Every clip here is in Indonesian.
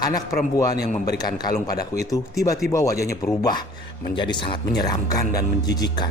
Anak perempuan yang memberikan kalung padaku itu tiba-tiba wajahnya berubah menjadi sangat menyeramkan dan menjijikkan.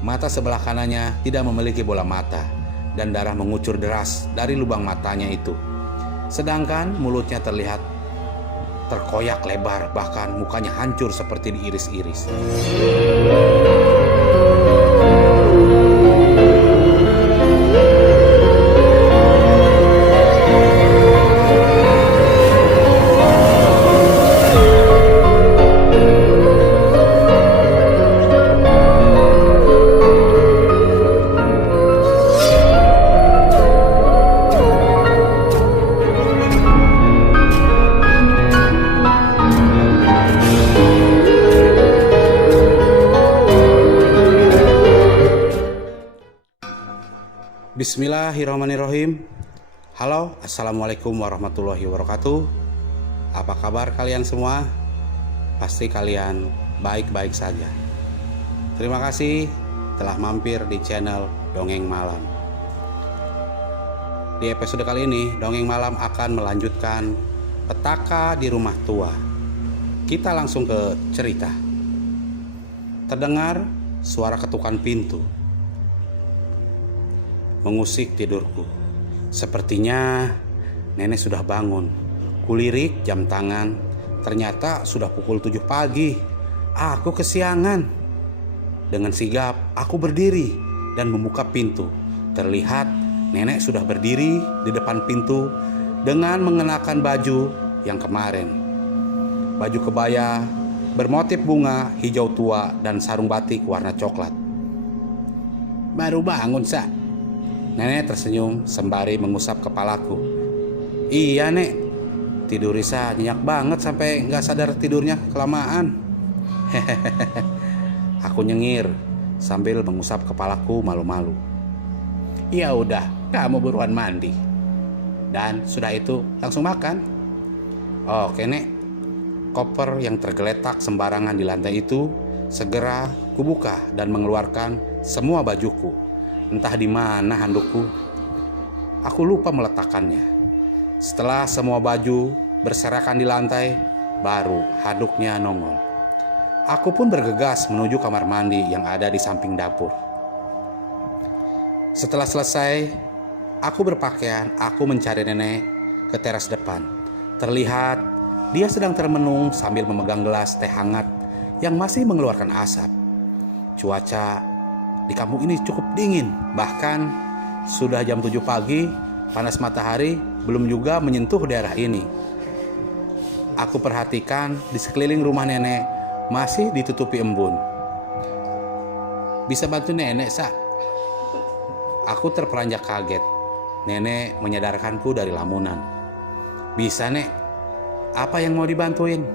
Mata sebelah kanannya tidak memiliki bola mata dan darah mengucur deras dari lubang matanya itu. Sedangkan mulutnya terlihat terkoyak lebar, bahkan mukanya hancur seperti diiris-iris. Bismillahirrahmanirrahim. Halo, assalamualaikum warahmatullahi wabarakatuh. Apa kabar kalian semua? Pasti kalian baik-baik saja. Terima kasih telah mampir di channel Dongeng Malam. Di episode kali ini, Dongeng Malam akan melanjutkan Petaka di Rumah Tua. Kita langsung ke cerita. Terdengar suara ketukan pintu mengusik tidurku. Sepertinya nenek sudah bangun. Kulirik jam tangan, ternyata sudah pukul 7 pagi. Aku kesiangan. Dengan sigap aku berdiri dan membuka pintu. Terlihat nenek sudah berdiri di depan pintu dengan mengenakan baju yang kemarin. Baju kebaya bermotif bunga hijau tua dan sarung batik warna coklat. Baru bangun, Sa? Nenek tersenyum sembari mengusap kepalaku. Iya, Nek. Tidur Risa nyenyak banget sampai gak sadar tidurnya kelamaan. Hehehe. Aku nyengir sambil mengusap kepalaku malu-malu. Ya udah, kamu buruan mandi. Dan sudah itu langsung makan. Oke, Nek. Koper yang tergeletak sembarangan di lantai itu segera kubuka dan mengeluarkan semua bajuku. Entah di mana handukku. Aku lupa meletakkannya. Setelah semua baju berserakan di lantai, baru handuknya nongol. Aku pun bergegas menuju kamar mandi yang ada di samping dapur. Setelah selesai, aku berpakaian, aku mencari nenek ke teras depan. Terlihat dia sedang termenung sambil memegang gelas teh hangat yang masih mengeluarkan asap. Cuaca di kampung ini cukup dingin, bahkan sudah jam 7 pagi, panas matahari belum juga menyentuh daerah ini. Aku perhatikan di sekeliling rumah nenek masih ditutupi embun. Bisa bantu nenek, Sa? Aku terperanjak kaget. Nenek menyadarkanku dari lamunan. Bisa, Nek. Apa yang mau dibantuin?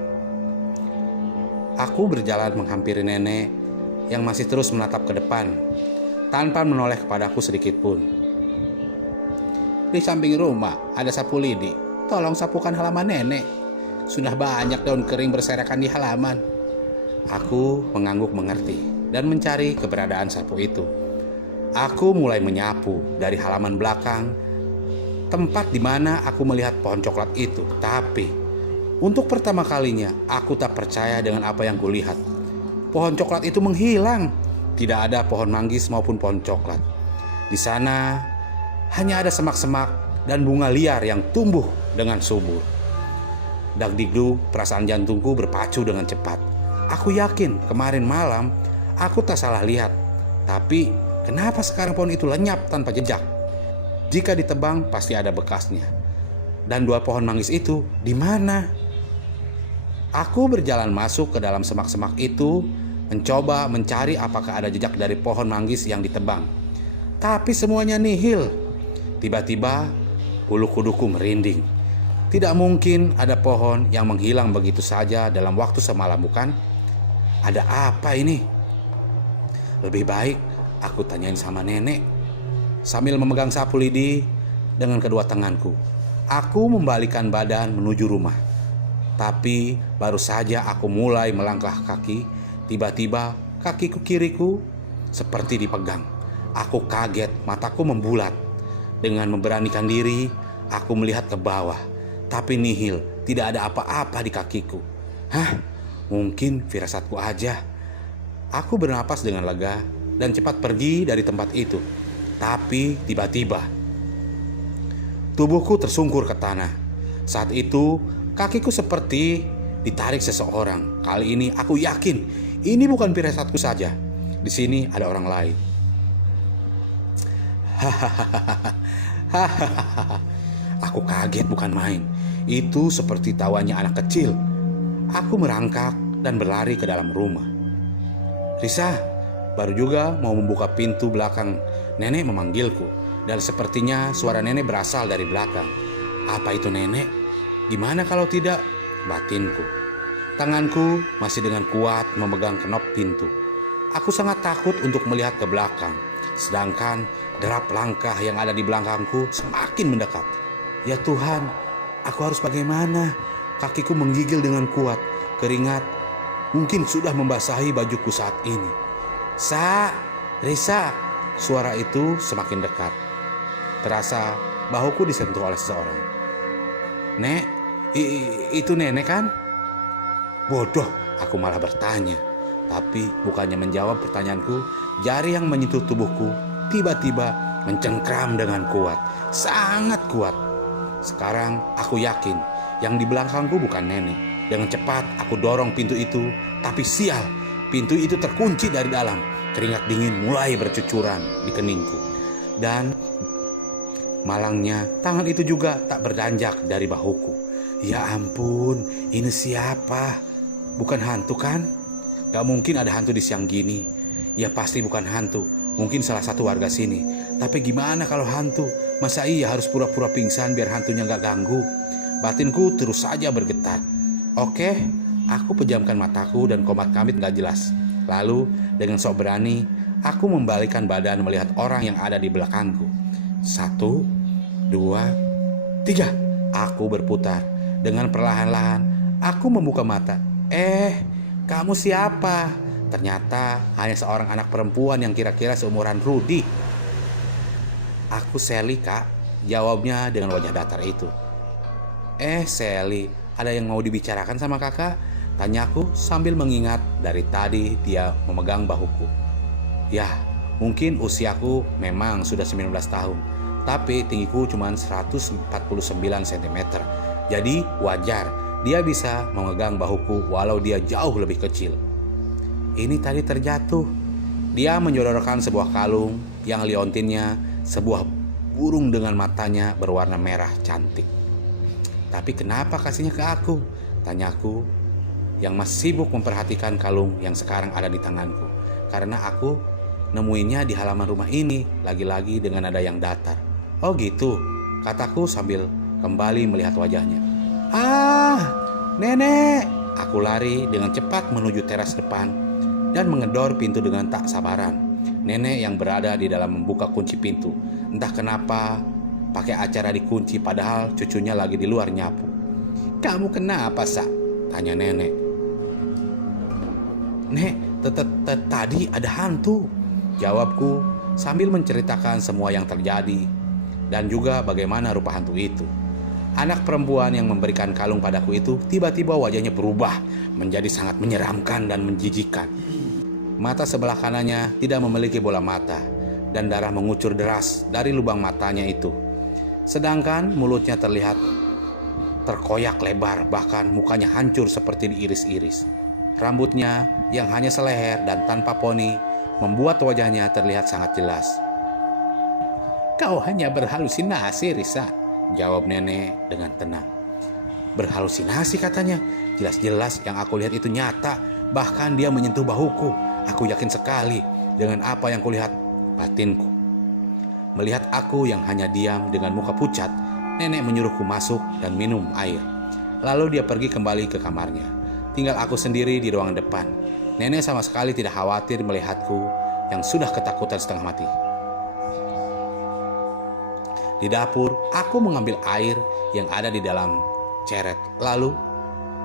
Aku berjalan menghampiri nenek yang masih terus menatap ke depan, tanpa menoleh kepadaku sedikit pun. Di samping rumah ada sapu lidi. Tolong sapukan halaman nenek. Sudah banyak daun kering berserakan di halaman. Aku mengangguk mengerti dan mencari keberadaan sapu itu. Aku mulai menyapu dari halaman belakang, tempat di mana aku melihat pohon coklat itu. Tapi untuk pertama kalinya aku tak percaya dengan apa yang kulihat. Pohon coklat itu menghilang. Tidak ada pohon manggis maupun pohon coklat. Di sana hanya ada semak-semak dan bunga liar yang tumbuh dengan subur. Dagdikduk, perasaan jantungku berpacu dengan cepat. Aku yakin kemarin malam aku tak salah lihat. Tapi kenapa sekarang pohon itu lenyap tanpa jejak? Jika ditebang pasti ada bekasnya. Dan 2 pohon manggis itu di mana? Aku berjalan masuk ke dalam semak-semak itu, mencoba mencari apakah ada jejak dari pohon manggis yang ditebang. Tapi semuanya nihil. Tiba-tiba bulu kuduku merinding. Tidak mungkin ada pohon yang menghilang begitu saja dalam waktu semalam, bukan? Ada apa ini? Lebih baik aku tanyain sama nenek. Sambil memegang sapu lidi dengan kedua tanganku, aku membalikkan badan menuju rumah. Tapi baru saja aku mulai melangkah kaki, tiba-tiba kakiku kiriku seperti dipegang. Aku kaget, mataku membulat. Dengan memberanikan diri, aku melihat ke bawah. Tapi nihil, tidak ada apa-apa di kakiku. Hah? Mungkin firasatku aja. Aku bernapas dengan lega dan cepat pergi dari tempat itu. Tapi tiba-tiba tubuhku tersungkur ke tanah. Saat itu kakiku seperti ditarik seseorang. Kali ini aku yakin ini bukan firasatku saja. Di sini ada orang lain. Hahaha. Aku kaget bukan main. Itu seperti tawanya anak kecil. Aku merangkak dan berlari ke dalam rumah. Risa, baru juga mau membuka pintu belakang, nenek memanggilku. Dan sepertinya suara nenek berasal dari belakang. Apa itu nenek? Gimana kalau tidak? Batinku. Tanganku masih dengan kuat memegang kenop pintu. Aku sangat takut untuk melihat ke belakang. Sedangkan derap langkah yang ada di belakangku semakin mendekat. Ya Tuhan, aku harus bagaimana? Kakiku menggigil dengan kuat. Keringat mungkin sudah membasahi bajuku saat ini. Risa, suara itu semakin dekat. Terasa bahuku disentuh oleh seseorang. Nek, itu nenek kan? Bodoh, aku malah bertanya. Tapi bukannya menjawab pertanyaanku, jari yang menyentuh tubuhku tiba-tiba mencengkram dengan kuat. Sangat kuat. Sekarang aku yakin yang di belakangku bukan nenek. Dengan cepat aku dorong pintu itu. Tapi sial, pintu itu terkunci dari dalam. Keringat dingin mulai bercucuran di keningku. Dan malangnya tangan itu juga tak berdanjak dari bahuku. Ya ampun, ini siapa? Bukan hantu kan? Gak mungkin ada hantu di siang gini. Ya pasti bukan hantu. Mungkin salah satu warga sini. Tapi gimana kalau hantu? Masa iya harus pura-pura pingsan biar hantunya gak ganggu? Batinku terus saja bergetar. Oke, aku pejamkan mataku dan komat kamit gak jelas. Lalu dengan sok berani, aku membalikkan badan melihat orang yang ada di belakangku. 1, 2, 3. Aku berputar. Dengan perlahan-lahan, aku membuka mata. Kamu siapa? Ternyata hanya seorang anak perempuan yang kira-kira seumuran Rudy. Aku Sally, Kak. Jawabnya dengan wajah datar itu. Sally, ada yang mau dibicarakan sama kakak? Tanyaku sambil mengingat dari tadi dia memegang bahuku. Ya, mungkin usiaku memang sudah 19 tahun. Tapi tinggiku cuma 149 cm. Jadi wajar dia bisa memegang bahuku walau dia jauh lebih kecil. Ini tadi terjatuh. Dia menyodorkan sebuah kalung yang liontinnya sebuah burung dengan matanya berwarna merah cantik. Tapi kenapa kasihnya ke aku? Tanyaku yang masih sibuk memperhatikan kalung yang sekarang ada di tanganku. Karena aku nemuinnya di halaman rumah ini, lagi-lagi dengan nada yang datar. Oh gitu, kataku sambil kembali melihat wajahnya. Nenek! Aku lari dengan cepat menuju teras depan dan mengedor pintu dengan tak sabaran. Nenek yang berada di dalam membuka kunci pintu. Entah kenapa pakai acara dikunci padahal cucunya lagi di luar nyapu. Kamu kenapa, Sa? Tanya nenek. Nek, tadi ada hantu. Jawabku sambil menceritakan semua yang terjadi dan juga bagaimana rupa hantu itu. Anak perempuan yang memberikan kalung padaku itu tiba-tiba wajahnya berubah menjadi sangat menyeramkan dan menjijikkan. Mata sebelah kanannya tidak memiliki bola mata dan darah mengucur deras dari lubang matanya itu. Sedangkan mulutnya terlihat terkoyak lebar, bahkan mukanya hancur seperti diiris-iris. Rambutnya yang hanya seleher dan tanpa poni membuat wajahnya terlihat sangat jelas. Kau hanya berhalusinasi, Risa, jawab nenek dengan tenang. Berhalusinasi katanya. Jelas-jelas yang aku lihat itu nyata. Bahkan dia menyentuh bahuku. Aku yakin sekali dengan apa yang kulihat. Batinku. Melihat aku yang hanya diam dengan muka pucat, nenek menyuruhku masuk dan minum air. Lalu dia pergi kembali ke kamarnya. Tinggal aku sendiri di ruangan depan. Nenek sama sekali tidak khawatir melihatku yang sudah ketakutan setengah mati. Di dapur, aku mengambil air yang ada di dalam ceret, lalu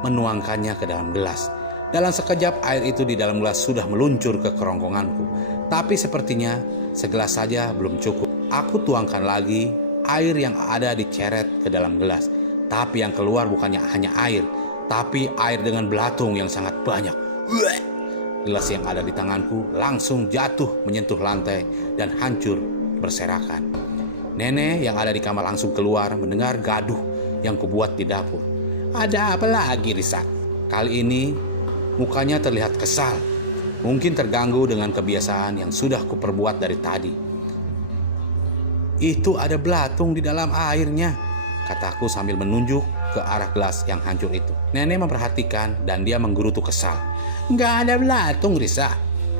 menuangkannya ke dalam gelas. Dalam sekejap, air itu di dalam gelas sudah meluncur ke kerongkonganku. Tapi sepertinya segelas saja belum cukup. Aku tuangkan lagi air yang ada di ceret ke dalam gelas. Tapi yang keluar bukannya hanya air, tapi air dengan belatung yang sangat banyak. Gelas yang ada di tanganku langsung jatuh menyentuh lantai dan hancur berserakan. Nenek yang ada di kamar langsung keluar mendengar gaduh yang kubuat di dapur. Ada apa lagi, Risa? Kali ini mukanya terlihat kesal. Mungkin terganggu dengan kebiasaan yang sudah kuperbuat dari tadi. Itu ada belatung di dalam airnya, kataku sambil menunjuk ke arah gelas yang hancur itu. Nenek memperhatikan dan dia menggerutu kesal. Nggak ada belatung, Risa.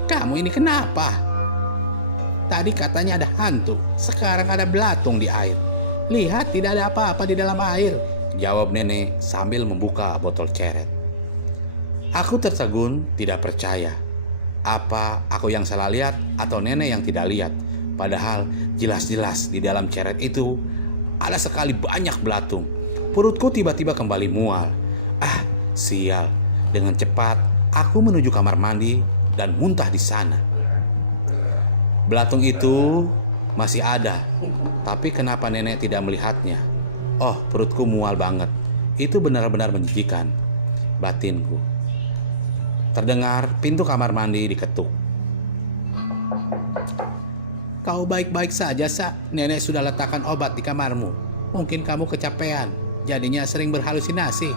Kamu ini kenapa? Tadi katanya ada hantu, sekarang ada belatung di air. Lihat, tidak ada apa-apa di dalam air, jawab nenek sambil membuka botol ceret. Aku tertegun, tidak percaya. Apa aku yang salah lihat atau nenek yang tidak lihat? Padahal jelas-jelas di dalam ceret itu ada sekali banyak belatung. Perutku tiba-tiba kembali mual. Sial. Dengan cepat aku menuju kamar mandi dan muntah di sana. Belatung itu masih ada, tapi kenapa nenek tidak melihatnya? Oh, perutku mual banget. Itu benar-benar menjijikan, batinku. Terdengar pintu kamar mandi diketuk. Kau baik-baik saja, Sa? Nenek sudah letakkan obat di kamarmu. Mungkin kamu kecapean, jadinya sering berhalusinasi.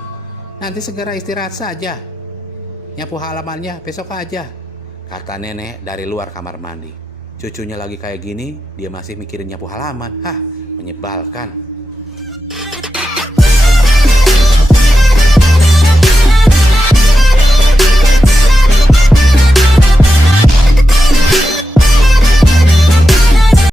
Nanti segera istirahat saja. Nyapu halamannya besok aja, kata nenek dari luar kamar mandi. Cucunya lagi kayak gini, dia masih mikirin nyapu halaman. Menyebalkan.